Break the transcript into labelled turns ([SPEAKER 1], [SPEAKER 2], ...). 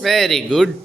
[SPEAKER 1] very good.